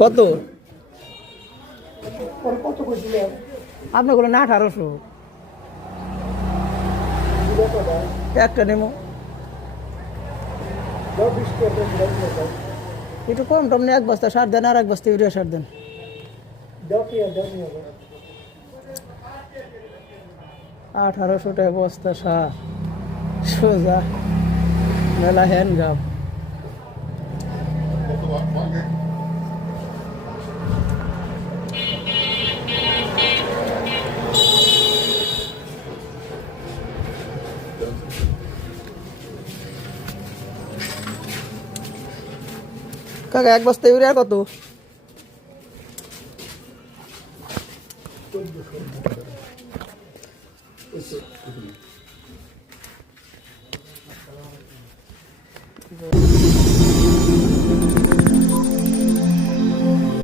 কত? পরে কত কইছিলেন আপনি বলেন আঠারোশো। একটা নেমো। একটু কম টম এক বস্তা সার দেন আর এক বস্তা ইউরিয়া সার দেন। আঠারোশো টাকা বস্তা সার। সোজা, মেলা হ্যান্ড গাপ কাকা এক বস্তা ইউরিয়া কত?